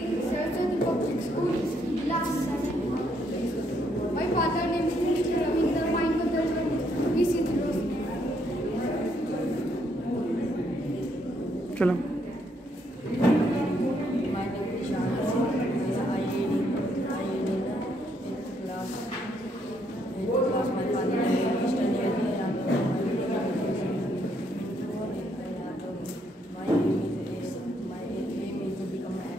Saraswati Public School, class 7. My father name is Mr. Ravinder, my mother name is Mrs. Rosmi. चलो My name is Shahid. I read in class. My father name is Mr. Niyati. My aim is to become an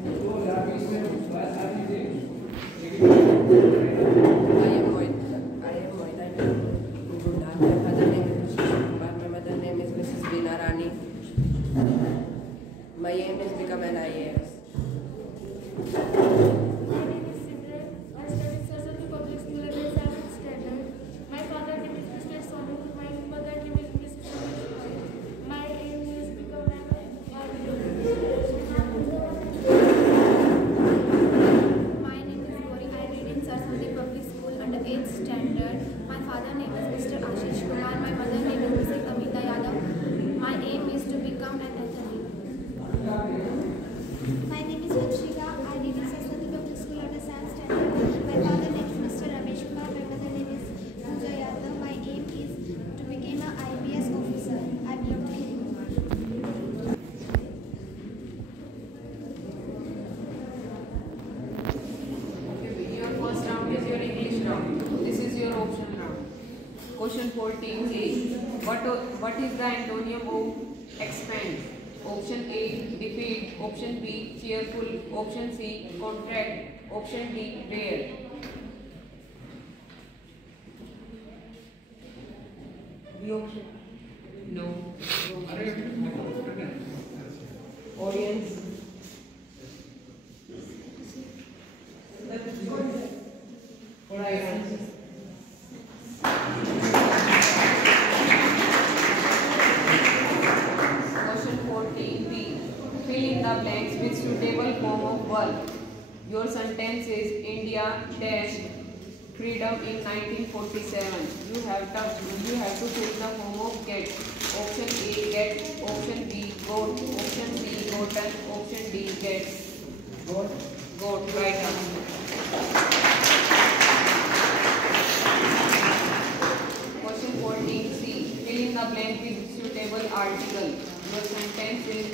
I am Mohit. I do good dance. My father name is Mr. Kumar. My mother name is Mrs. Veena Rani. My aim is become an IAS. My name is Simran. I study Saraswati Public School at 7th standard. My father name is Mr. Sonu. My mother name is Mrs. Sonu. My aim is become an My name is Gauri. I read in Saraswati Public School under 8th standard. My father name is Mr. Ashish Kumar. My mother name is Mrs. Amita Yadav. My aim is to become an athlete. My name is Vanshika. I read in Saraswati Public School under 7th standard. My father name is Mr. Ramesh Kumar. My mother name is Pooja Yadav. My aim is to become an IPS officer. I belong to Hindu. Your first round is your English round. This is your option round. Question 14A. What is the antonym of expand? Option A, defeat. Option B, cheerful. Option C, contract. Option D, rare. The option? No. Audience? Right answer. Question 14B. Fill in the blanks with suitable form of verb. Your sentence is India dash freedom in 1947. You have to fill the form of get. Option A get. Option B got. Option C gotten. Option D gets. Got. Right answer. Question 14C. Fill in the blank with suitable article. Your sentence is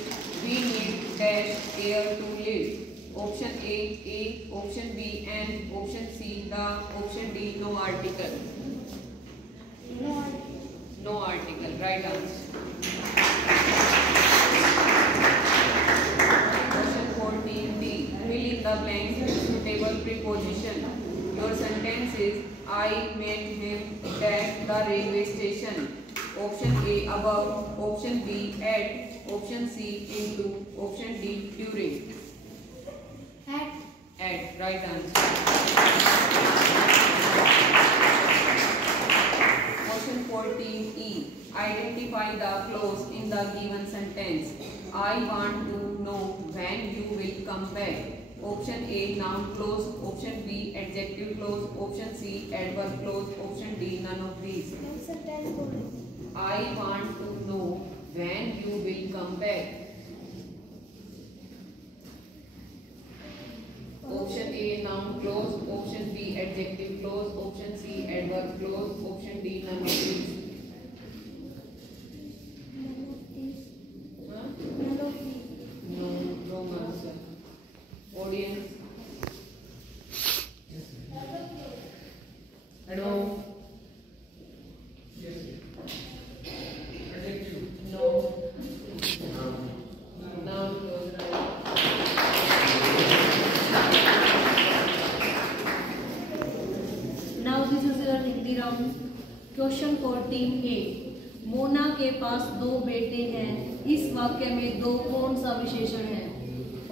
we need dash air to live. Option A, option B, and option C, the option D, no article. No article. Right answer. Question 14D. Fill in the blank with suitable preposition. Your sentence is I met him at the railway station. Option A above, option B at, option C into, option D during. At. Right answer. Question 14E. Identify the clause in the given sentence. I want to know when you will come back. Option A noun clause, option B adjective clause, option C adverb clause, option D none of these. I want to know when you will come back. Option A noun clause, option B adjective clause, option C adverb clause, option D none of these. No, wrong answer. Audience? No. No. Noun clause, right. Now this is your Hindi round. Question 14A. Mona के पास दो बेटे हैं. इस वाक्य में दो कौन सा विशेषण है?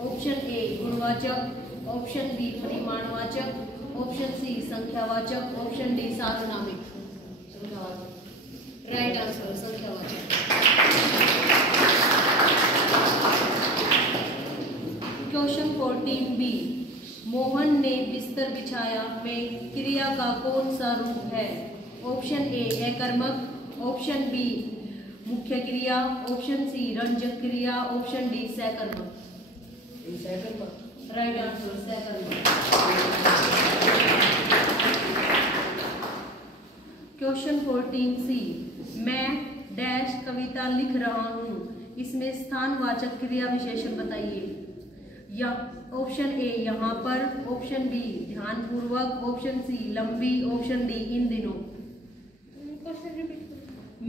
ऑप्शन ए गुणवाचक, ऑप्शन बी परिमाणवाचक, ऑप्शन सी संख्यावाचक, ऑप्शन डी सार्वनामिक. राइट आंसर संख्यावाचक. Question 14B. मोहन ने बिस्तर बिछाया में क्रिया का कौन सा रूप है? ऑप्शन ए अकर्मक, ऑप्शन बी मुख्य क्रिया, ऑप्शन सी रंजक क्रिया, ऑप्शन डी सकर्मक. Right answer second. Question 14C, मैं डैश कविता लिख रहा हूँ, इसमें स्थानवाचक क्रिया विशेषण बताइए। या ऑप्शन ए यहाँ पर, ऑप्शन बी ध्यानपूर्वक, ऑप्शन सी लंबी, ऑप्शन डी इन दिनों।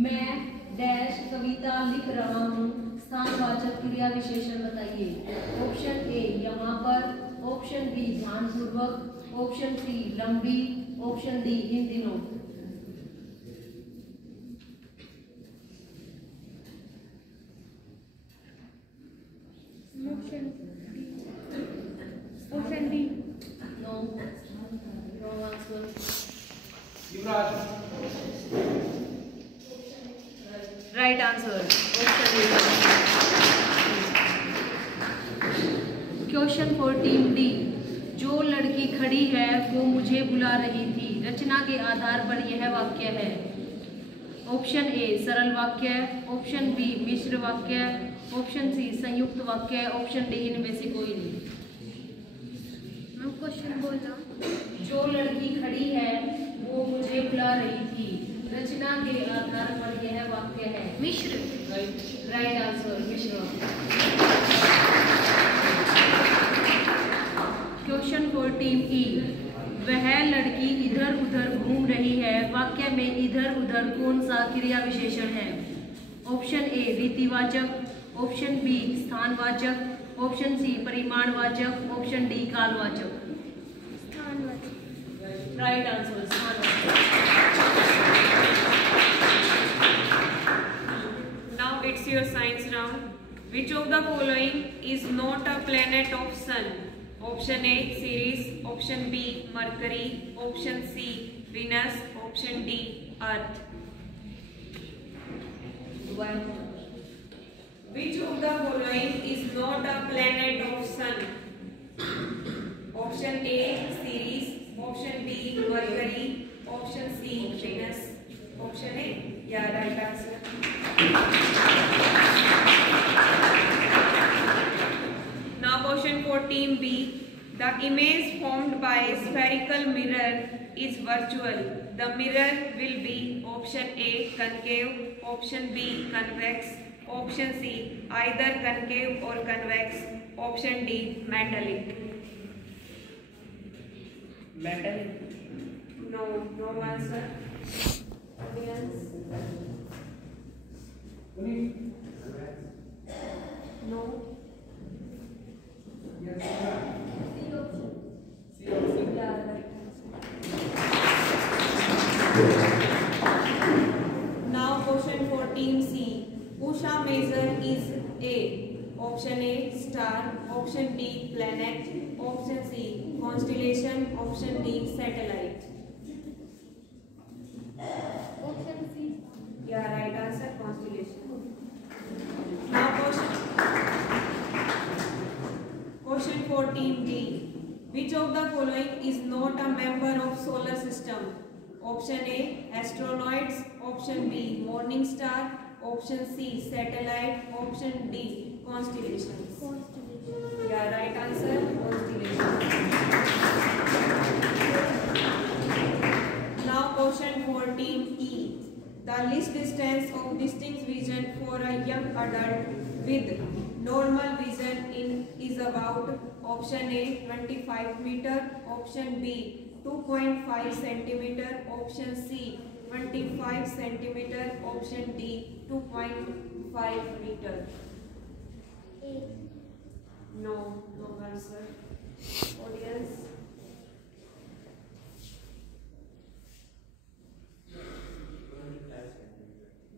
मैं डैश कविता लिख रहा हूँ, स्थानवाचक क्रिया विशेषण बताइए। ऑप्शन ए यहाँ पर, ऑप्शन बी ध्यानपूर्वक, ऑप्शन सी लंबी, ऑप्शन डी इन दिनों। Option D. No, wrong answer. Right answer option D. Question 14D, जो लड़की खड़ी है वो मुझे बुला रही थी, रचना के आधार पर यह वाक्य है। ऑप्शन ए सरल वाक्य, ऑप्शन बी मिश्र वाक्य, ऑप्शन सी संयुक्त वाक्य, ऑप्शन डी इनमें से कोई नहीं। मैं क्वेश्चन बोलना। जो लड़की खड़ी है वो मुझे बुला रही थी, रचना के आधार पर यह वाक्य है। मिश्र। राइट आंसर मिश्र। क्वेश्चन 14E, वह लड़की इधर उधर घूम रही है, वाक्य में इधर उधर कौन सा क्रिया विशेषण है। ऑप्शन ए रीतिवाचक, ऑप्शन बी स्थानवाचक, ऑप्शन सी परिमाणवाचक, ऑप्शन डी कालवाचक। स्थानवाचक। राइट आंसर स्थानवाचक। Now it's your science round. Which of the following is not a planet of sun? Option A Ceres, option B Mercury, option C Venus, option D Earth. Which of the following is not a planet of sun? Option A Ceres, option B Mercury, option C Venus, option A. Yeah, right answer. Now question 14B. The image formed by a spherical mirror is virtual. The mirror will be option A concave, option B convex, option C either concave or convex, option D metallic. Metallic? No, wrong answer. Audience? No. Now question 14C. Usha Major is A. Option A star, option B planet, option C constellation, option D satellite. Option C. Yeah, right answer constellation. Now question 14D. Which of the following is not a member of solar system? Option A astronauts, option B morning star, option C satellite, option D constellations. Yeah, right answer constellation. Now question 14E. The least distance of distinct vision for a young adult with normal vision is about option A 25 meter, option B 2.5 centimeter, option C 25 centimeter, option D 2.5 meter. No answer. Audience?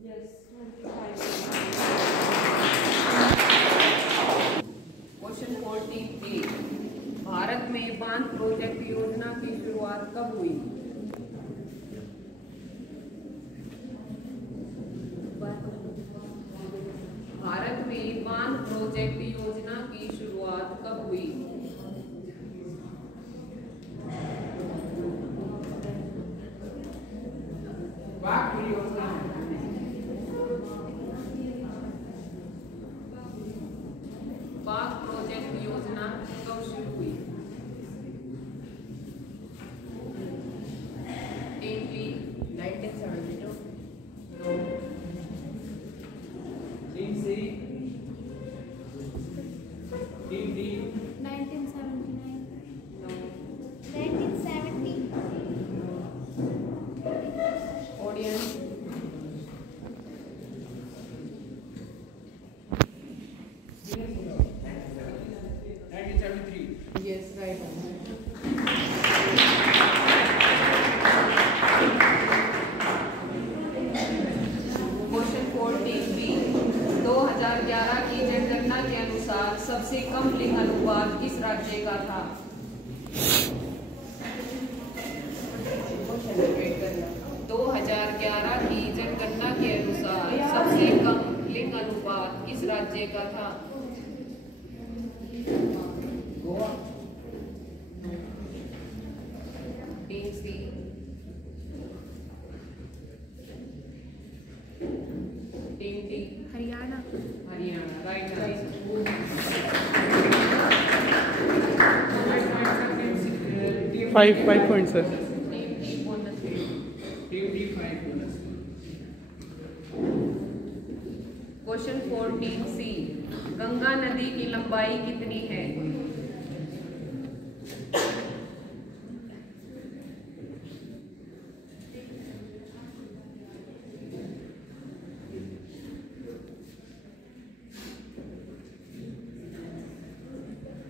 Yes, 25 question 14A. Bharat में बांध project योजना की शुरुआत कब हुई? भारत में बांध project योजना की शुरुआत कब हुई? बाघ प्रोजेक्ट योजना स्थापना कब शुरू हुई? Entry 1972. No. Team C. Team D. 1979. No. 1970. Audience. Yes, right. Question 14B 2011 की जनगणना के अनुसार सबसे कम लिंग अनुपात किस राज्य का था? 2011 की जनगणना के अनुसार सबसे कम लिंग अनुपात किस राज्य का था? Team C. Team D. Haryana. Haryana. Right answer. 5 points, sir. Team D bonus. Team D 5 bonus. Question 14C Ganga नदी की लंबाई कितनी है?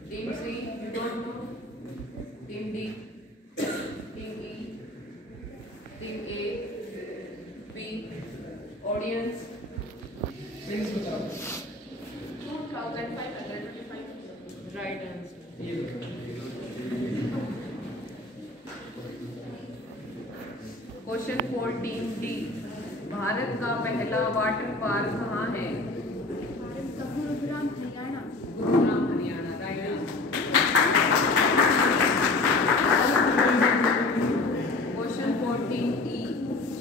Team C. You don't know. Team D. Team E. Team A. B. Audience. 2525. Right answer. Question 14D Bharat का पहला water park कहाँ है? भारत का Gurugram Haryana. Gurugram Haryana. Right answer. Question 14E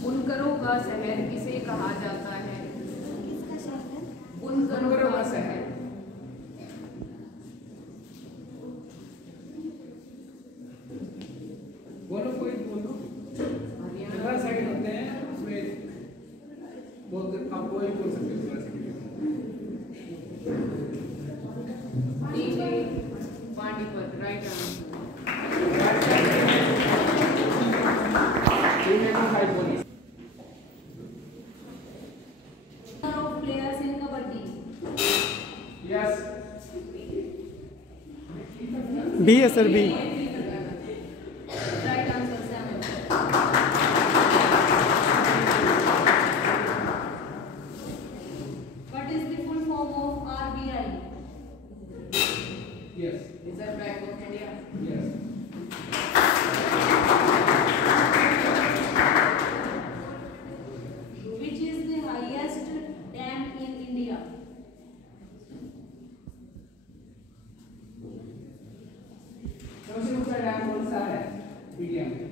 बुनकरों का शहर किसे कहा जाता है? किसका शहर? बुनकरों का शहर. बोलो कोई बोलो. हरियाणा. जगह साइड होते हैं उसमें बहुत आप कोई बोल सकते हो थोड़ा सा. Team A Panipat. Right answer. Team A को 5 bonus. Number of players in kabaddi. Yes. B है sir, B. Right answer 7. What is the full form of RBI? Yes. Reserve Bank of India. Yes. Which is the highest dam in India? सबसे ऊंचा dam कौन सा है India में?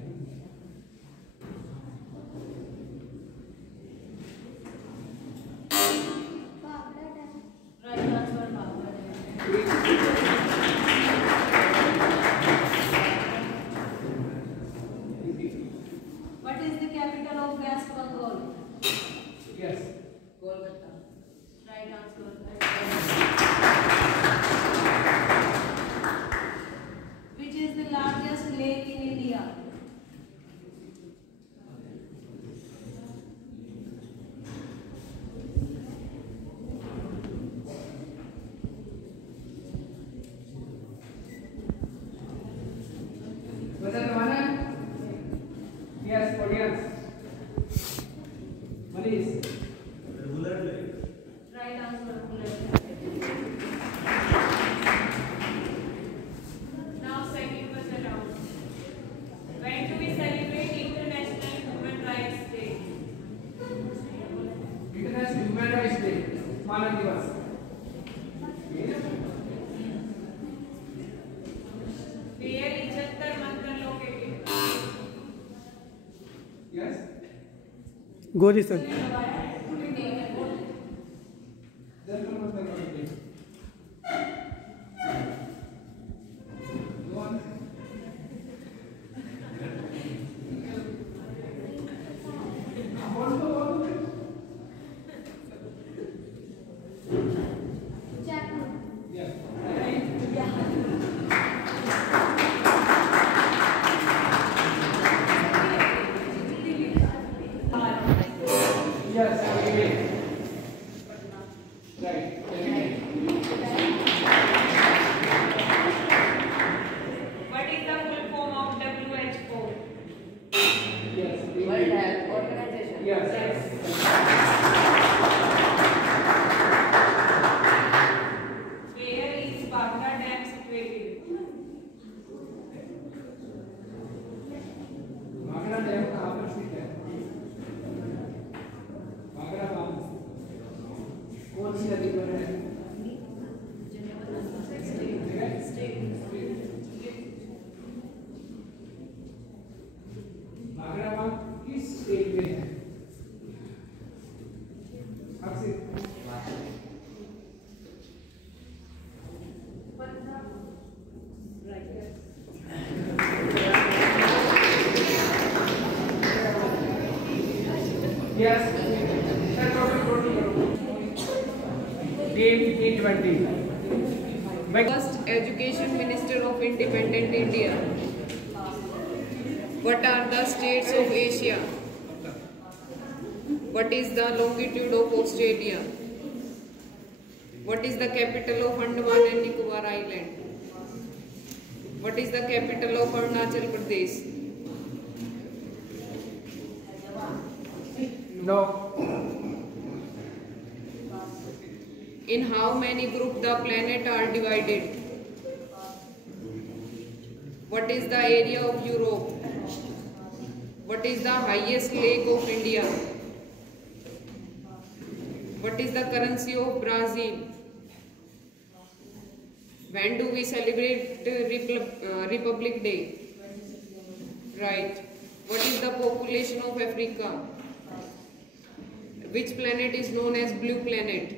Bhabra dam. Right answer Bhabra Dam. What is the capital of West Bengal? Yes. Kolkata. Right answer. Which is the largest lake in India? वजन माना है? Yes. Audience. Manish. Right answer. Now second question round. When do we celebrate International Human Rights Day? International human rights day. मानव दिवस. Where 75 मंत्र located? Yes. गोरी sir. जल पर मतलब Yes. Team T20. First Education Minister of Independent India. What are the states of Asia? What is the longitude of Australia? What is the capital of Andaman and Nicobar Island? What is the capital of Arunachal Pradesh? No. In how many groups the planet are divided? What is the area of Europe? What is the highest lake of India? What is the currency of Brazil? When do we celebrate Republic Day? Right. What is the population of Africa? Which planet is known as blue planet?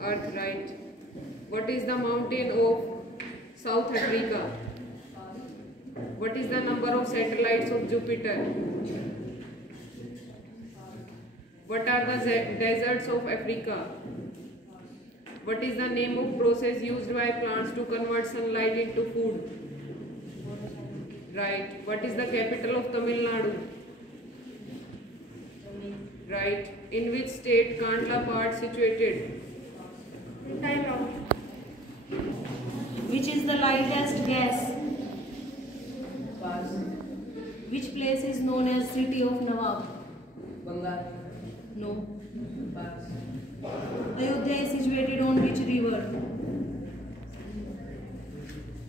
Earth, right. What is the mountain of South Africa? What is the number of satellites of Jupiter? What are the deserts of Africa? What is the name of process used by plants to convert sunlight into food? Right. What is the capital of Tamil Nadu? Right. In which state Kandla part situated? Time out. Which is the lightest gas? Pass. Which place is known as City of Nawab? Bengal. No. Pass. Ayodhya is situated on which river?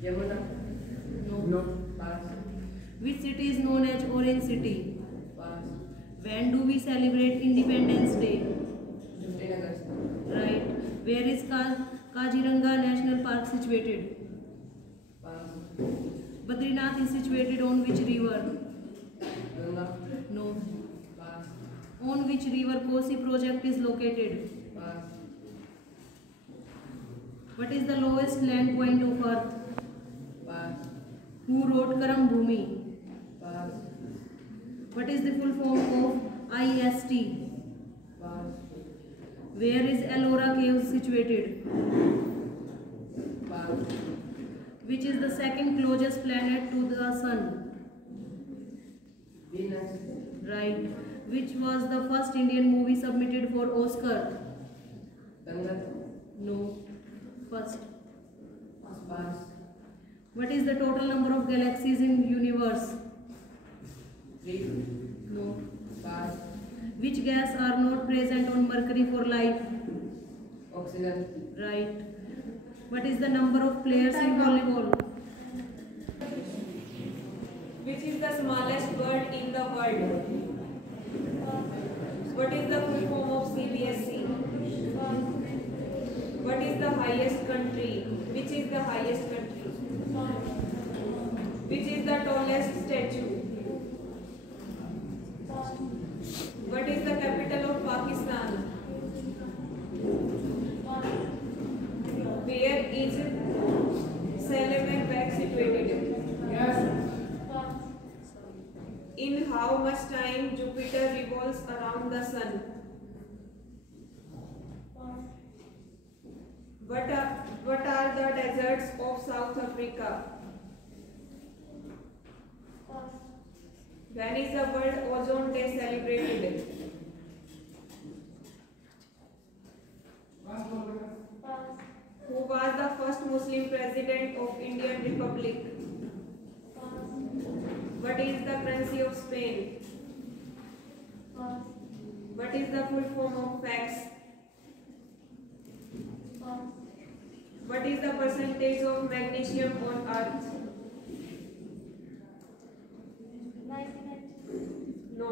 Yamuna. No. Pass. Which city is known as Orange City? Pass. When do we celebrate Independence Day? 15 August. Right. Where is Kaziranga National Park situated? Pass. Badrinath is situated on which river? Ganga. No. Pass. On which river Kosi project is located? Pass. What is the lowest land point of Earth? Pass. Who wrote Karam Bhumi? Pass. What is the full form of IST? Pass. Where is Ellora Cave situated? Pass. Which is the second closest planet to the Sun? Venus. Right. Which was the first Indian movie submitted for Oscar? Dangal. No. First. Pass. What is the total number of galaxies in universe? 3. No. Pass. Which gas are not present on Mercury for life? Oxygen. Right. What is the number of players in volleyball? Which is the smallest bird in the world? What is the full form of CBSE? What is the highest country? Which is the highest country? Which is the tallest statue? What is the capital of Pakistan? Where is Salemah situated? Yes. In how much time Jupiter revolves around the Sun? What are the deserts of South Africa? When is the World Ozone Day celebrated? Who was the first Muslim president of Indian Republic? What is the currency of Spain? What is the full form of facts? What is the percentage of magnesium on Earth? 99. No.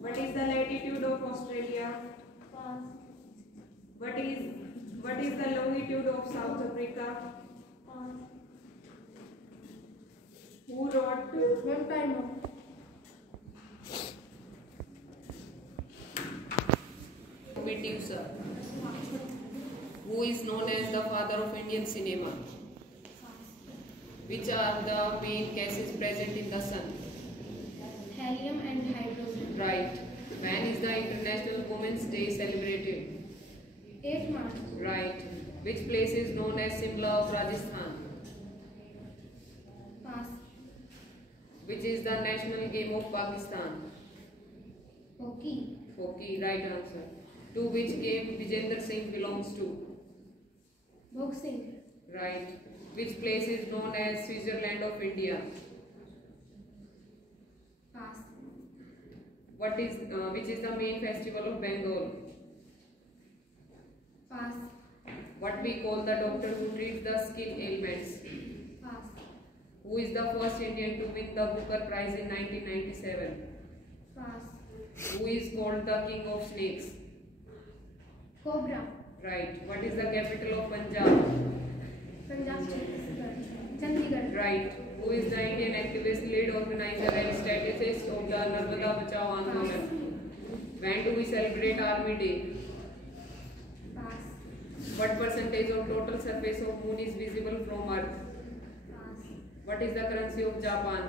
What is the latitude of Australia? What is the longitude of South Africa? Who wrote One time out. Meet you, sir. Who is known as the father of Indian cinema? Which are the main gases present in the sun? Helium and hydrogen. Right. When is the International Women's Day celebrated? 8 March. Right. Which place is known as Simla of Rajasthan? Pass. Which is the national game of Pakistan? Hockey. Hockey, right answer. To which game Vijender Singh belongs to? Boxing. Right. Which place is known as Switzerland of India? Pass. Which is the main festival of Bengal? Pass. What we call the doctor who treats the skin ailments? Pass. Who is the first Indian to win the Booker Prize in 1997? Pass. Who is called the king of snakes? Cobra. Right. What is the capital of Punjab? Punjab. Chandigarh. Right. Who is the Indian activist, lead organizer and strategist of the Narmada Bachao Andolan? When do we celebrate Army Day? Pass. What percentage of total surface of moon is visible from Earth? Pass. What is the currency of Japan?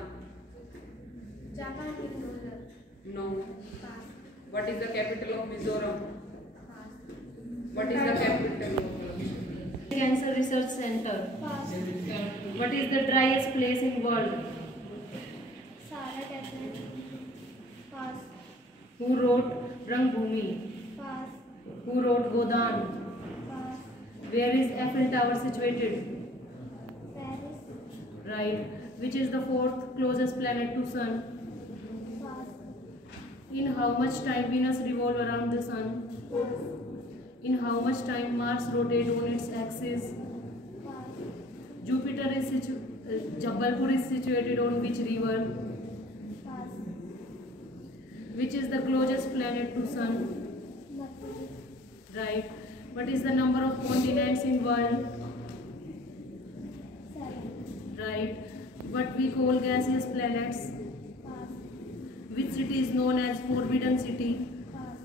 Japan in dollar. No. Pass. What is the capital of Mizoram? Pass. What is the capital of Cancer Research Center. Pass. What is the driest place in world? Sahara Desert. Pass. Who wrote Rangbhumi? Pass. Who wrote Godan? Pass. Where is Eiffel Tower situated? Paris. Right. Which is the fourth closest planet to Sun? Pass. In how much time Venus revolve around the Sun? Pass. In how much time Mars rotate on its axis? Pass. Jupiter is Jabalpur is situated on which river? Pass. Which is the closest planet to Sun? Mercury. Right. What is the number of continents in world? 7. Right. What we call gaseous planets? Pass. Which city is known as Forbidden City? Pass.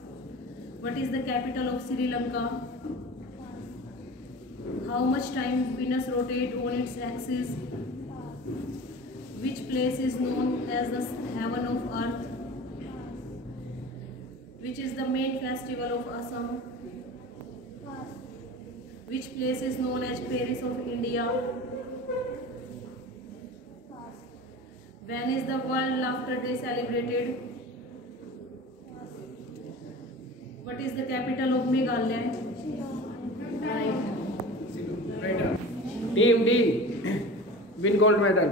What is the capital of Sri Lanka? Pass. How much time Venus rotate on its axis? Pass. Which place is known as the heaven of earth? Pass. Which is the main festival of Assam? Pass. Which place is known as Paris of India? Pass. When is the World Laughter Day celebrated? Pass. What is the capital of Meghalaya? Shillong. Right. Right. Team D win gold medal.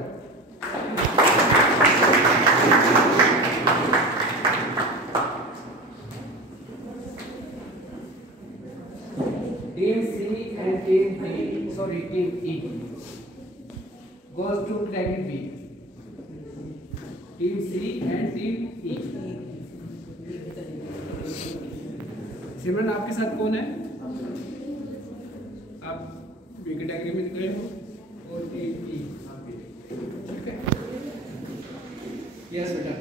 Team C and Team Team E goes to bracket B. Team C and Team E. सिमरन आपके साथ कौन है? आप B category में गए हो और team ई आप भी ठीक है? यस बेटा